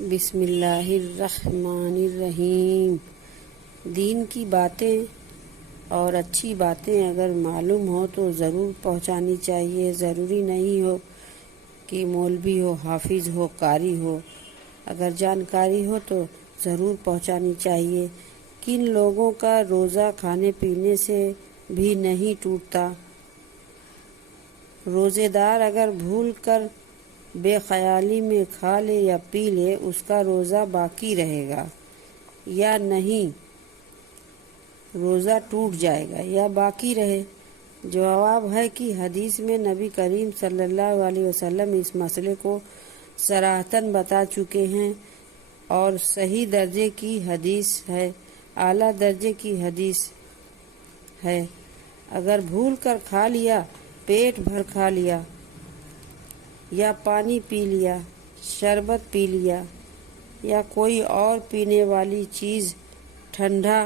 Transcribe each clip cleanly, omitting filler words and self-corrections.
بسم اللہ الرحمن الرحیم۔ دین کی باتیں اور اچھی باتیں اگر معلوم ہو تو ضرور پہنچانی چاہیے۔ ضروری نہیں ہو کہ مولوی ہو، حافظ ہو، قاری ہو، اگر جانکاری ہو تو ضرور پہنچانی چاہیے۔ کن لوگوں کا روزہ کھانے پینے سے بھی نہیں ٹوٹتا؟ روزے دار اگر بھول کر بے خیالی میں کھا لے یا پی لے، اس کا روزہ باقی رہے گا یا نہیں؟ روزہ ٹوٹ جائے گا یا باقی رہے؟ جواب ہے کہ حدیث میں نبی کریم صلی اللہ علیہ وسلم اس مسئلے کو صراحتاً بتا چکے ہیں، اور صحیح درجے کی حدیث ہے، اعلیٰ درجے کی حدیث ہے۔ اگر بھول کر کھا لیا، پیٹ بھر کھا لیا یا پانی پی لیا، شربت پی لیا یا کوئی اور پینے والی چیز، ٹھنڈا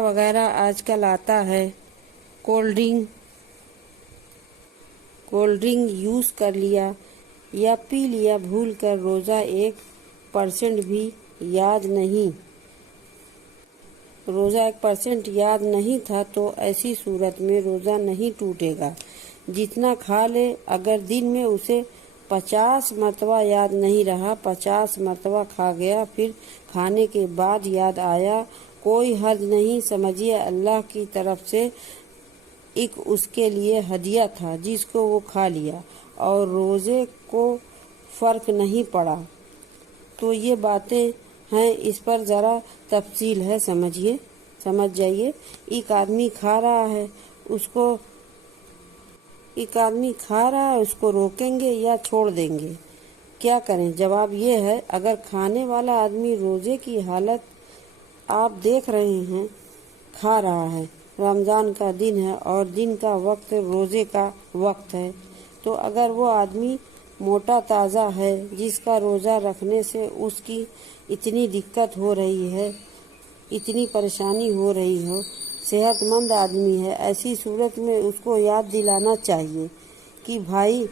وغیرہ آج کل آتا ہے، کولڈ ڈرنک یوز کر لیا یا پی لیا بھول کر، روزہ 1% بھی یاد نہیں تھا تو ایسی صورت میں روزہ نہیں ٹوٹے گا۔ جتنا کھا لے، اگر دن میں اسے 50 مرتبہ یاد نہیں رہا، 50 مرتبہ کھا گیا، پھر کھانے کے بعد یاد آیا، کوئی حرج نہیں، سمجھیے اللہ کی طرف سے ایک اس کے لیے ہدیہ تھا جس کو وہ کھا لیا اور روزے کو فرق نہیں پڑا۔ تو یہ باتیں ہیں، اس پر ذرا تفصیل ہے، سمجھ جائیے۔ ایک آدمی کھا رہا ہے، اس کو روکیں گے یا چھوڑ دیں گے؟ کیا کریں؟ جواب یہ ہے، اگر کھانے والا آدمی روزے کی حالت آپ دیکھ رہے ہیں، کھا رہا ہے، رمضان کا دن ہے اور دن کا وقت روزے کا وقت ہے، تو اگر وہ آدمی موٹا تازہ ہے، جس کا روزہ رکھنے سے اس کی اتنی دقت ہو رہی ہے، اتنی پریشانی ہو رہی ہو، صحت مند آدمی ہے، ایسی صورت میں اس کو یاد دلانا چاہیے کہ بھائی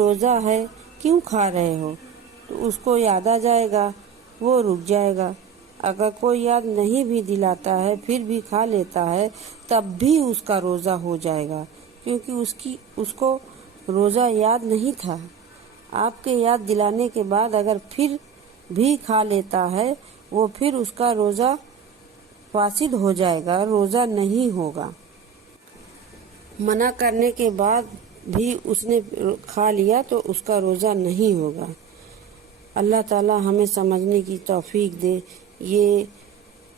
روزہ ہے، کیوں کھا رہے ہو؟ تو اس کو یاد آ جائے گا، وہ رک جائے گا۔ اگر کوئی یاد نہیں بھی دلاتا ہے، پھر بھی کھا لیتا ہے، تب بھی اس کا روزہ ہو جائے گا، کیونکہ اس کو روزہ یاد نہیں تھا۔ آپ کے یاد دلانے کے بعد اگر پھر بھی کھا لیتا ہے، وہ پھر اس کا روزہ فاسد ہو جائے گا، روزہ نہیں ہوگا۔ منع کرنے کے بعد بھی اس نے کھا لیا تو اس کا روزہ نہیں ہوگا۔ اللہ تعالی ہمیں سمجھنے کی توفیق دے۔ یہ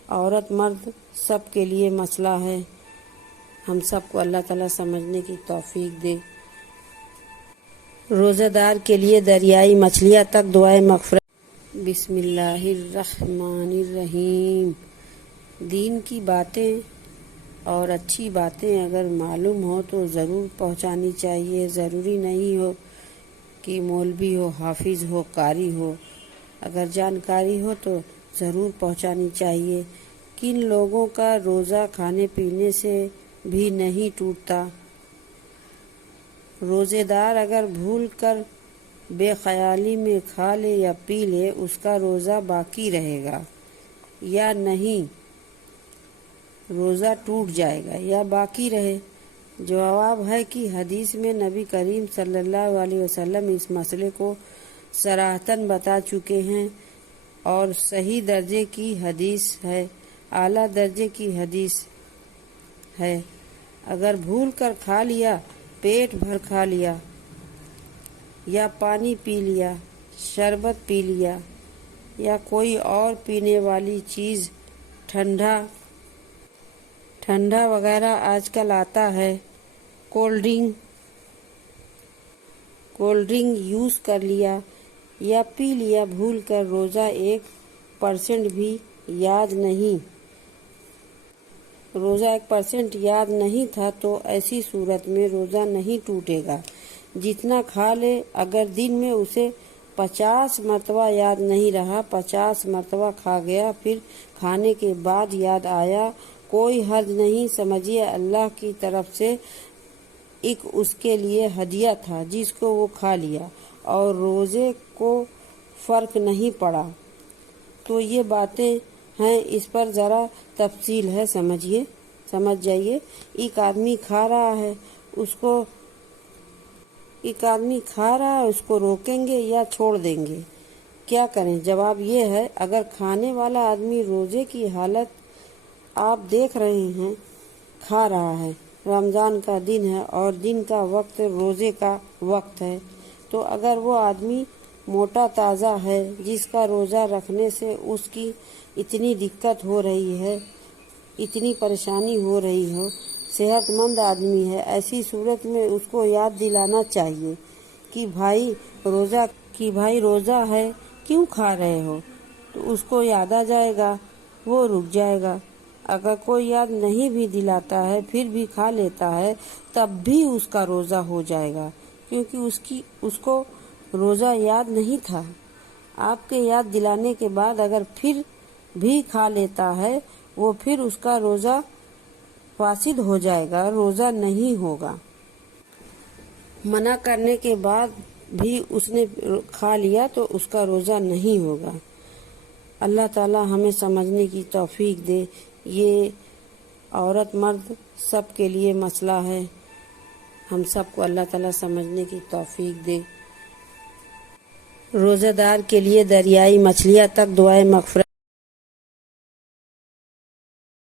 عورت مرد سب کے لیے مسئلہ ہے، ہم سب کو اللہ تعالی سمجھنے کی توفیق دے۔ روزہ دار کے لیے دریائی مچھلیاں تک دعائے مغفرت۔ بسم اللہ الرحمن الرحیم۔ دین کی باتیں اور اچھی باتیں اگر معلوم ہو تو ضرور پہنچانی چاہیے۔ ضروری نہیں ہو کہ مولوی ہو، حافظ ہو، قاری ہو، اگر جانکاری ہو تو ضرور پہنچانی چاہیے۔ کن لوگوں کا روزہ کھانے پینے سے بھی نہیں ٹوٹتا؟ روزے دار اگر بھول کر بے خیالی میں کھا لے یا پی لے، اس کا روزہ باقی رہے گا یا نہیں؟ روزہ ٹوٹ جائے گا یا باقی رہے؟ جواب ہے کہ حدیث میں نبی کریم صلی اللہ علیہ وسلم اس مسئلے کو صراحتاً بتا چکے ہیں، اور صحیح درجے کی حدیث ہے، اعلیٰ درجے کی حدیث ہے۔ اگر بھول کر کھا لیا، پیٹ بھر کھا لیا یا پانی پی لیا، شربت پی لیا یا کوئی اور پینے والی چیز، ٹھنڈا وغیرہ آج کل آتا ہے، کولڈ ڈرنک یوز کر لیا یا پی لیا بھول کر، روزہ 1% بھی یاد نہیں تھا تو ایسی صورت میں روزہ نہیں ٹوٹے گا۔ جتنا کھا لے، اگر دن میں اسے 50 مرتبہ یاد نہیں رہا، 50 مرتبہ کھا گیا، پھر کھانے کے بعد یاد آیا، کوئی حرج نہیں، سمجھیے اللہ کی طرف سے ایک اس کے لیے ہدیہ تھا جس کو وہ کھا لیا اور روزے کو فرق نہیں پڑا۔ تو یہ باتیں ہیں، اس پر ذرا تفصیل ہے، سمجھ جائیے۔ ایک آدمی کھا رہا ہے، اس کو روکیں گے یا چھوڑ دیں گے؟ کیا کریں؟ جواب یہ ہے، اگر کھانے والا آدمی روزے کی حالت آپ دیکھ رہے ہیں کھا رہا ہے، رمضان کا دن ہے اور دن کا وقت روزے کا وقت ہے، تو اگر وہ آدمی موٹا تازہ ہے، جس کا روزہ رکھنے سے اس کی اتنی دقت ہو رہی ہے، اتنی پریشانی ہو رہی ہو، صحت مند آدمی ہے، ایسی صورت میں اس کو یاد دلانا چاہیے کہ بھائی روزہ ہے، کیوں کھا رہے ہو؟ تو اس کو یاد آ جائے گا، وہ رک جائے گا۔ اگر کوئی یاد نہیں بھی دلاتا ہے پھر بھی کھا لیتا ہے، تب بھی اس کا روزہ ہو جائے گا، کیونکہ اس کو روزہ یاد نہیں تھا۔ آپ کے یاد دلانے کے بعد اگر پھر بھی کھا لیتا ہے، وہ پھر اس کا روزہ فاسد ہو جائے گا، روزہ نہیں ہوگا۔ منع کرنے کے بعد بھی اس نے کھا لیا تو اس کا روزہ نہیں ہوگا۔ اللہ تعالی ہمیں سمجھنے کی توفیق دے۔ یہ عورت مرد سب کے لیے مسئلہ ہے، ہم سب کو اللہ تعالی سمجھنے کی توفیق دے۔ روزہ دار کے لیے دریائی مچھلیاں تک دعائے مغفرت